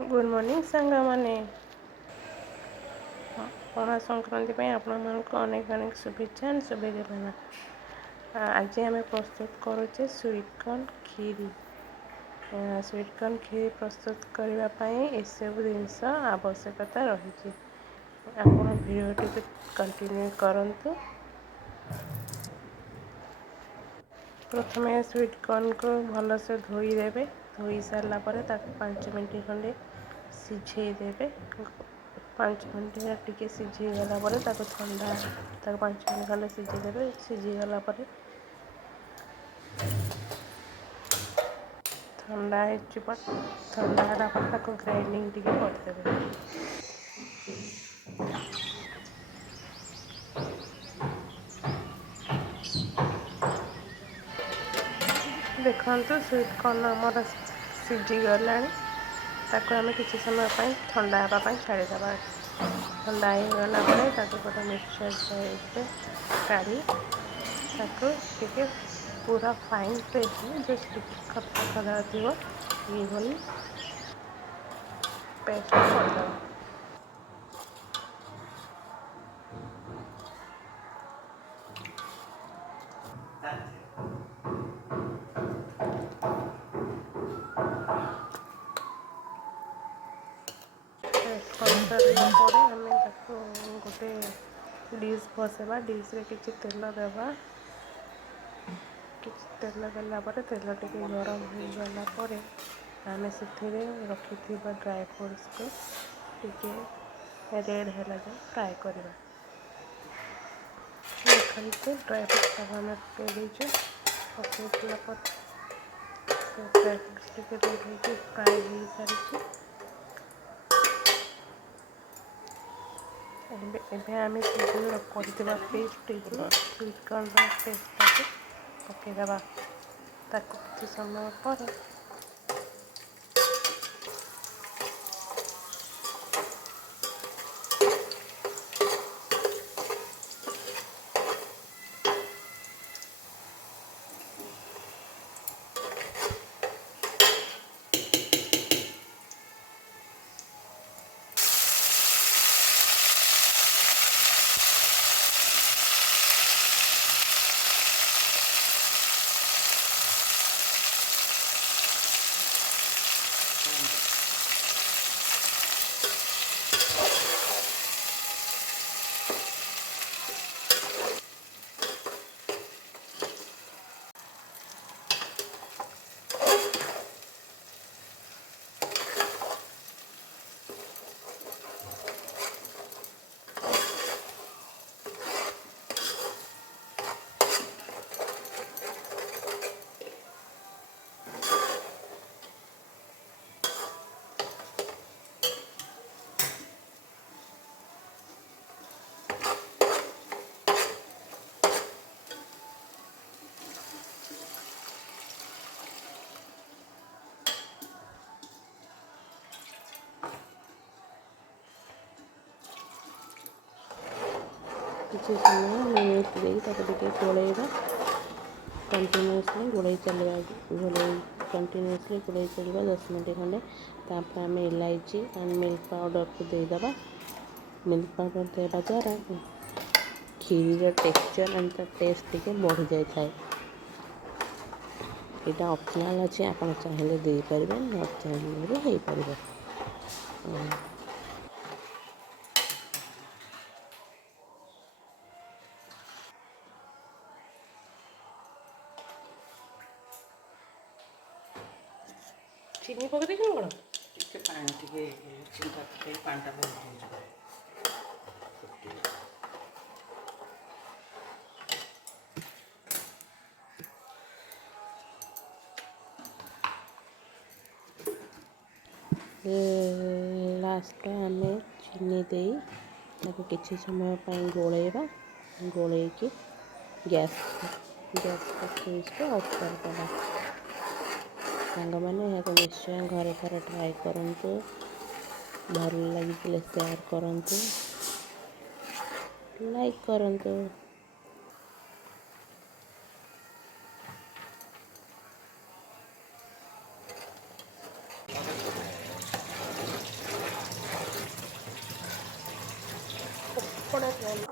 Good morning सांग मैंने पणा संक्रांति आपको अनेक अनेक शुभेच्छा शुभकामना। आज आम प्रस्तुत करुचे स्वीटकॉर्न खीरी। स्वीटकॉर्न खीरी प्रस्तुत करने एसबू जिनस आवश्यकता रही। आप भिडियोटी कंटिन्यू करंतु। प्रथम स्वीटकॉर्न को भलसे धोईदेवे। धोई सारा पर 5 मिनट खंडे सिझेदेवे। 5 मिनट टी सिझीगला ठंडा 5 मिनट खंडे सिझेदेवे। सिझीगला ठंडा ठंडा है ग्राइंडिंग टी करदेवे। देखु स्वीटकॉर्न आमर सिझीगला। आम किसी समय ठंडा हाँपाई छाड़ीद। ठंडा होगला गोटे मिक्सचर जाइए काढ़ी टे पूरा फाइन पेस्ट जस्ट खदा खदा थी ये पेस्ट करदे। आम गोटे डिश बसवा। डिश रे किसी तेल देवा। किसी तेल देला तेल टे गरम हो गला आम से रखि ड्राई फ्रूट्स को टे रेड है फ्राए करवा। देखते ड्राई फ्रूट्स सब आम पकईदेचु। पकईला ड्राई फ्रूट्स टे रेड हो फ्राए हो सारी। एबे आम कर पेस्ट स्वीटकॉर्न पेस्ट पकईदे। किसी समय पर किसी समय मिनिट दे गोलेगा। कंटिन्यूसली गोले चलवा कंटिन्यूसली गोले चलवा 10 मिनट खंडे। तापर आम इलायची एंड मिल्क पाउडर को देदेबा। मिल्क पाउडर देवा द्वारा खीर टेक्सचर एंड टेस्ट टे बढ़ी जाए। यहाँ ऑप्शनल अच्छे आप चाहिए देपर न चाहिए भी हो पार। चीनी पकड़ कौन ଟିକେ ପାଣି ଟିକେ ଚିନ୍ତା ପକେଇ ପାଣିଟା ବହୁତ ହେଇଯିବ। लास्ट आम चीनी दे किसी समय गोलेवा। गोले गैस का स्विच को ऑफ करदेवा। सांग मैंने यहाँ निश्चय घरे थोड़ा ट्राए करूँ। भल लगी शेयर करूँ, लाइक करूँ। ପୋଡ଼ା ଚାଉଳ